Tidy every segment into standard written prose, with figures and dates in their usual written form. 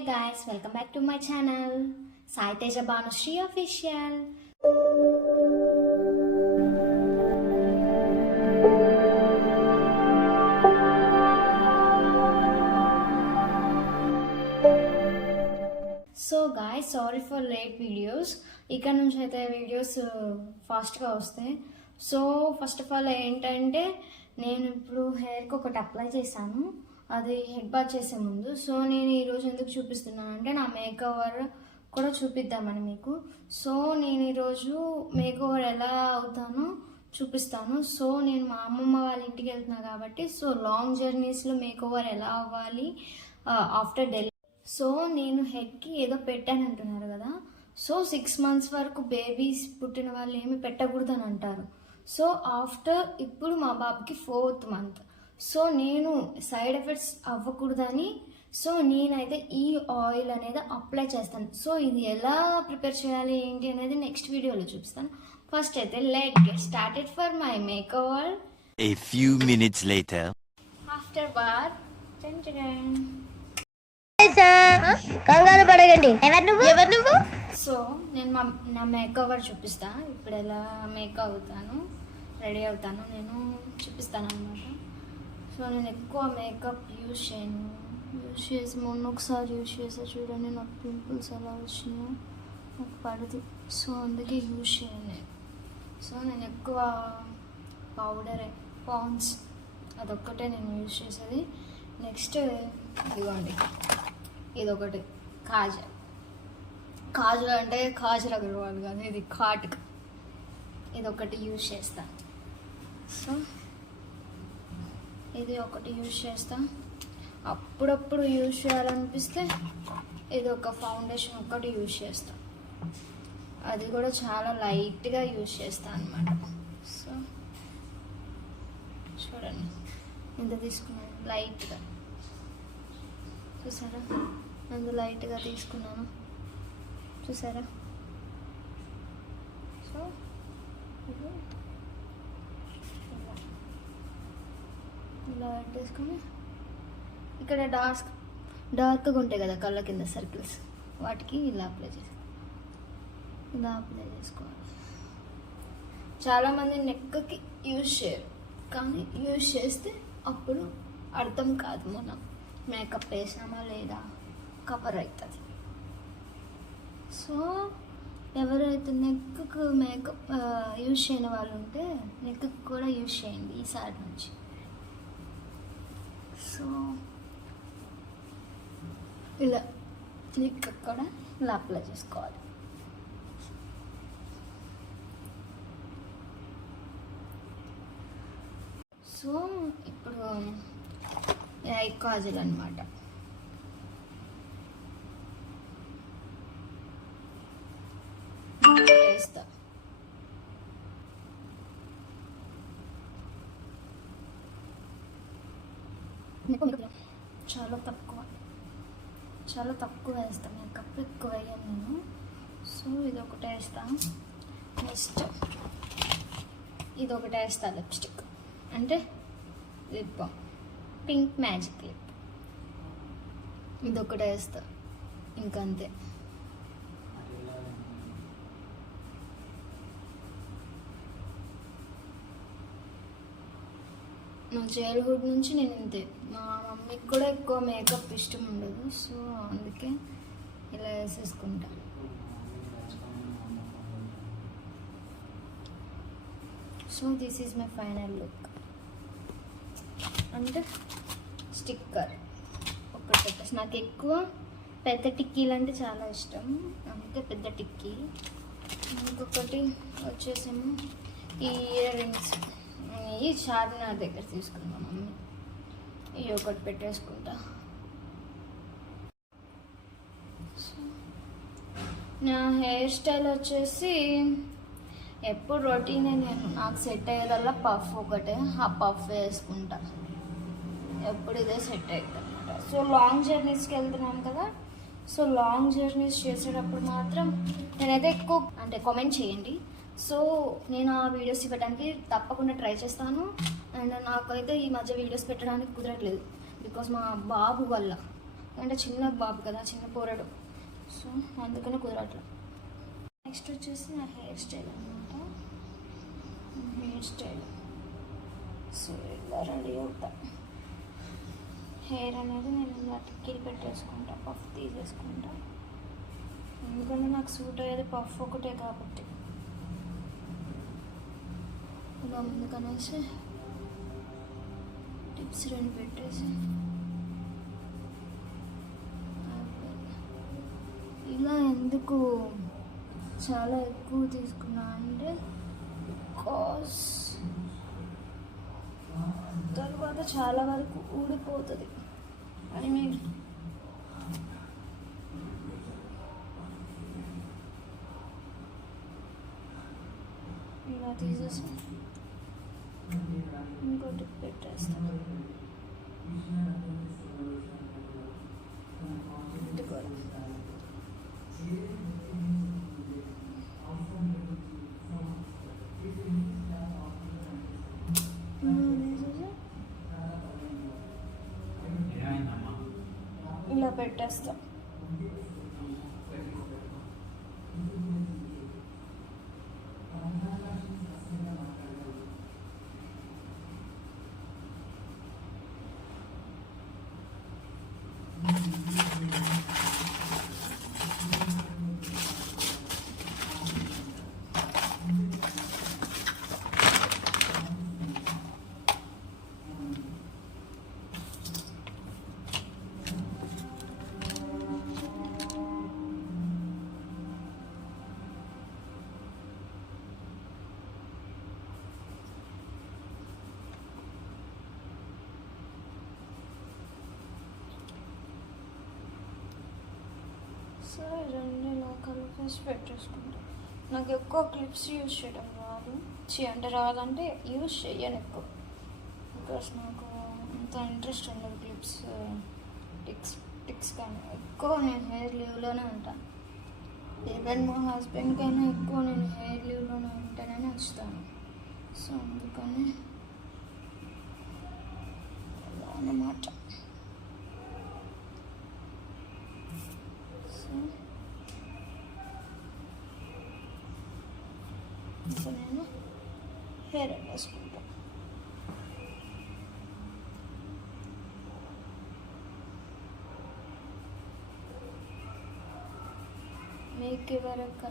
Hi guys, welcome back to my channel, Sai Teja Bhanushree Official. So guys sorry for late videos. ఇక్కడ నుంచి అయితే videos ఫాస్ట్గా వస్తాయి. So first of all ఏంటంటే నేను ఇప్పుడు హెయిర్కి ఒకటి అప్లై చేశాను, అది హెడ్ బాత్ చేసే ముందు. సో నేను ఈరోజు ఎందుకు చూపిస్తున్నాను అంటే నా మేక్ ఓవర్ కూడా చూపిద్దామని మీకు. సో నేను ఈరోజు మేక్ ఓవర్ ఎలా అవుతానో చూపిస్తాను. సో నేను మా అమ్మమ్మ వాళ్ళ ఇంటికి వెళ్తున్నా కాబట్టి సో లాంగ్ జర్నీస్లో మేక్ ఓవర్ ఎలా అవ్వాలి ఆఫ్టర్ డెలివరీ. సో నేను హెడ్కి ఏదో పెట్టాను అంటున్నారు కదా. సో 6 months వరకు బేబీస్ పుట్టిన వాళ్ళు ఏమి పెట్టకూడదు అని అంటారు. సో ఆఫ్టర్ ఇప్పుడు మా బాబుకి 4th month. సో నేను సైడ్ ఎఫెక్ట్స్ అవ్వకూడదని సో నేనైతే ఈ ఆయిల్ అనేది అప్లై చేస్తాను. సో ఇది ఎలా ప్రిపేర్ చేయాలి ఏంటి అనేది నెక్స్ట్ వీడియోలో చూపిస్తాను. ఫస్ట్ అయితే let get started for my makeover. A few minutes later. After bath కంగారు పడకండి. ఎవరు నువ్వు? సో నేను నా మేక్ ఓవర్ చూపిస్తా. ఇప్పుడు ఎలా మేక్ అవుతాను, రెడీ అవుతాను నేను చూపిస్తాను అనమాట. సో నేను ఎక్కువ మేకప్ యూజ్ చేయను. మొన్న ఒకసారి యూజ్ చేసా చూడండి, నాకు పింపుల్స్ ఎలా వచ్చినాయో నాకు పడదు. సో అందుకే యూజ్ చేయను. సో నేను ఎక్కువ పౌడరే, పాండ్స్ అదొక్కటే నేను యూజ్ చేసేది. నెక్స్ట్ ఇదిగోండి, ఇదొకటి కాజల్ అంటే కాజల్ అగర్వాల్ కాదు, ఇది కాటుక, ఇదొకటి యూజ్ చేస్తాను. సో ఇది ఒకటి యూజ్ చేస్తా. అప్పుడప్పుడు యూజ్ చేయాలనిపిస్తే ఇది ఒక ఫౌండేషన్ ఒకటి యూజ్ చేస్తా, అది కూడా చాలా లైట్గా యూజ్ చేస్తాను అనమాట. సో చూడండి ఎంత తీసుకున్నాను, లైట్గా చూసారా, అంత లైట్గా తీసుకున్నాను చూసారా. సో ఇలా పెట్టేసుకొని ఇక్కడ డార్క్గా ఉంటాయి కదా కళ్ళ కింద సర్కిల్స్, వాటికి ఇలా అప్లై చేసుకోవాలి. చాలామంది నెక్కి యూజ్ చేయరు, కానీ యూజ్ చేస్తే అప్పుడు అర్థం కాదు మనం మేకప్ వేసామా లేదా, కవర్ అవుతుంది. సో ఎవరైతే నెక్కు మేకప్ యూజ్ చేయని వాళ్ళు ఉంటే నెక్కి కూడా యూజ్ చేయండి ఈసారి నుంచి. సో ఇలా నెక్ కూడా ఇలా అప్లై చేసుకోవాలి. సో ఇప్పుడు ఐ కాజల్ అనమాట. వేస్తా చాలా తక్కువ వేస్తాను, మేకప్ ఎక్కువ వేయను నేను. సో ఇది ఒకటి వేస్తాను. నెక్స్ట్ ఇది ఒకటి వేస్తాను, లిప్స్టిక్ అంటే lip balm, pink magic lip, ఇది ఒకటి వేస్తా, ఇంకంతే. నా చైల్డ్హుడ్ నుంచి నేను ఇంతే. మా మమ్మీకి కూడా ఎక్కువ మేకప్ ఇష్టం ఉండదు, సో అందుకే ఇలా వేసేసుకుంటా. So this is my final look. అంటే స్టిక్కర్ ఒకటి పెట్టేసి, నాకు ఎక్కువ పెద్ద టిక్కీలు అంటే చాలా ఇష్టం, అందుకే పెద్ద టిక్కీ. ఇంకొకటి వచ్చేసేమో ఈ ఇయర్ రింగ్స్, ఈ చార్మినార్ దగ్గర తీసుకున్నా మమ్మీ, ఇవి ఒకటి పెట్టేసుకుంటా. నా హెయిర్ స్టైల్ వచ్చేసి ఎప్పుడు రొటీనే, నాకు సెట్ అయ్యేదల్లా పఫ్ ఒకటే, ఆ పఫ్ వేసుకుంటా, ఎప్పుడు ఇదే సెట్ అవుతుంది అనమాట. సో లాంగ్ జర్నీస్కి వెళ్తున్నాను కదా, సో లాంగ్ జర్నీస్ చేసేటప్పుడు మాత్రం నేనైతే ఎక్కువ అంటే కామెంట్ చేయండి. సో నేను ఆ వీడియోస్ ఇవ్వడానికి తప్పకుండా ట్రై చేస్తాను. అండ్ నాకైతే ఈ మధ్య వీడియోస్ పెట్టడానికి కుదరట్లేదు, బికాస్ మా బాబు వల్ల అంటే చిన్న బాబు కదా, చిన్న పోరడు. సో అందుకనే కుదరట్లా. నెక్స్ట్ వచ్చేసి నా హెయిర్ స్టైల్ అనమాట. హెయిర్ స్టైల్ సో ఇలా రెడీ అవుతా. హెయిర్ అనేది నేను ఇలా టిక్కీలు పెట్టేసుకుంటా, పఫ్ తీసేసుకుంటా. ఎందుకంటే నాకు సూట్ అయ్యేది పఫ్ ఒకటే కాబట్టి ఇలా ముందుకనేసి టిప్స్ 2 పెట్టేసి ఇలా ఎందుకు చాలా ఎక్కువ తీసుకున్నా అంటే బికాస్ తర్వాత చాలా వరకు ఊడిపోతుంది అని మీరు ఇలా తీసేసి ఇంకోటి పెట్టేస్తాను. ఇది కూడా ఇలా పెట్టేస్తాం. సో రెండు ఇలా కలిపేసి పెట్టేసుకుంటాం. నాకు ఎక్కువ క్లిప్స్ యూజ్ చేయడం రాదు. అంటే రాదంటే యూజ్ చేయను ఎక్కువ, బికాస్ నాకు అంత ఇంట్రెస్ట్ ఉండదు క్లిప్స్ టిక్స్ కానీ. ఎక్కువ నేను హెయిర్ లీవ్లోనే ఉంటాను. ఈవెన్ మా హస్బెండ్కైనా ఎక్కువ నేను హెయిర్ లీవ్లోనే ఉంటేనే నచ్చుతాను. సో అందుకని అలా అన్నమాట. ఇప్పుడు నేను హెయిర్ వేసుకుంటాను. మీకు ఎవరికి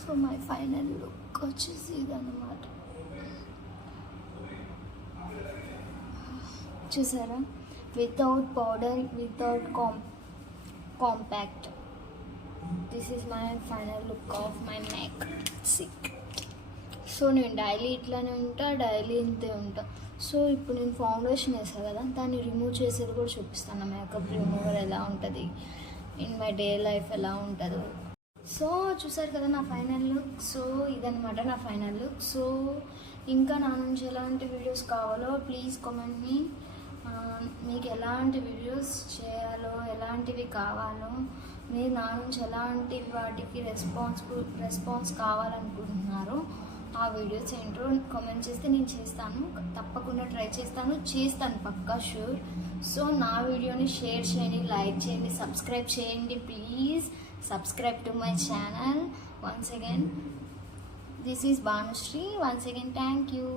సో మై ఫైనల్ లుక్ వచ్చేసి ఇదన్నమాట. చూసారా, without powder, without compact. This is my final look of my make sick. So నేను డైలీ ఇట్లానే ఉంటా, డైలీ ఇంతే ఉంటా. సో ఇప్పుడు నేను ఫౌండేషన్ వేసాను కదా, దాన్ని రిమూవ్ చేసేది కూడా చూపిస్తాను. మేకప్ రిమూవర్ ఎలా ఉంటుంది, ఇన్ మై డే లైఫ్ ఎలా ఉంటుందో. సో చూసారు కదా నా ఫైనల్ లుక్. సో ఇదనమాట నా ఫైనల్ లుక్. సో ఇంకా నా నుంచి ఎలాంటి వీడియోస్ కావాలో ప్లీజ్ కామెంట్ మీ. మీకు ఎలాంటి వీడియోస్ చేయాలో, ఎలాంటివి కావాలో, మీరు నా నుంచి ఎలాంటి వాటికి రెస్పాన్స్ కావాలనుకుంటున్నారో ఆ వీడియోస్ ఏంటో కామెంట్ చేస్తే నేను చేస్తాను. తప్పకుండా ట్రై చేస్తాను పక్కా షూర్. సో నా వీడియోని షేర్ చేయండి, లైక్ చేయండి, సబ్స్క్రైబ్ చేయండి. Please subscribe to my channel. Once again this is Bhanusri. Once again thank you.